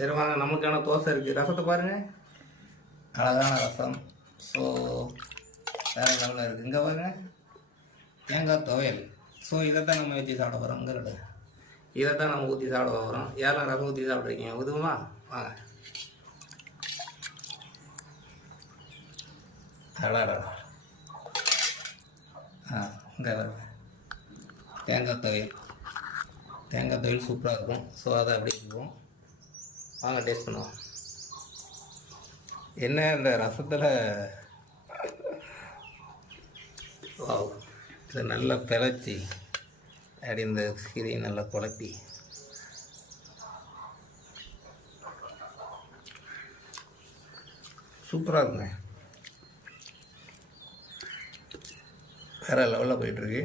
சரி வாங்க நமக்கான தோசை இருக்குது ரசத்தை பாருங்கள் அழகான ரசம். ஸோ வேறு லெவலில் இருக்குது இங்கே பாருங்கள் தேங்காய் துவையல். ஸோ இதை தான் நம்ம ஊற்றி சாப்பிட போகிறோம் இங்கே இதை தான் நம்ம ஊற்றி சாப்பிட போகிறோம் ஏழாம் ரசம் ஊற்றி சாப்பிட்றீங்க உதுவுமா? வாங்க. அடாடா ஆ இங்கே வருவேன் தேங்காய் துவையல். தேங்காய் துவையல் சூப்பராக இருக்கும். ஸோ அதை அப்படி இருக்கும் வாங்க டேஸ்ட் பண்ணுவோம். என்ன இந்த ரசத்தில்? வாவ் இதை நல்லா பிழைச்சி அப்படி இந்த கீரையை நல்லா குழப்பி. சூப்பராக இருக்குங்க. வேறு லெவலில் போயிட்டுருக்கு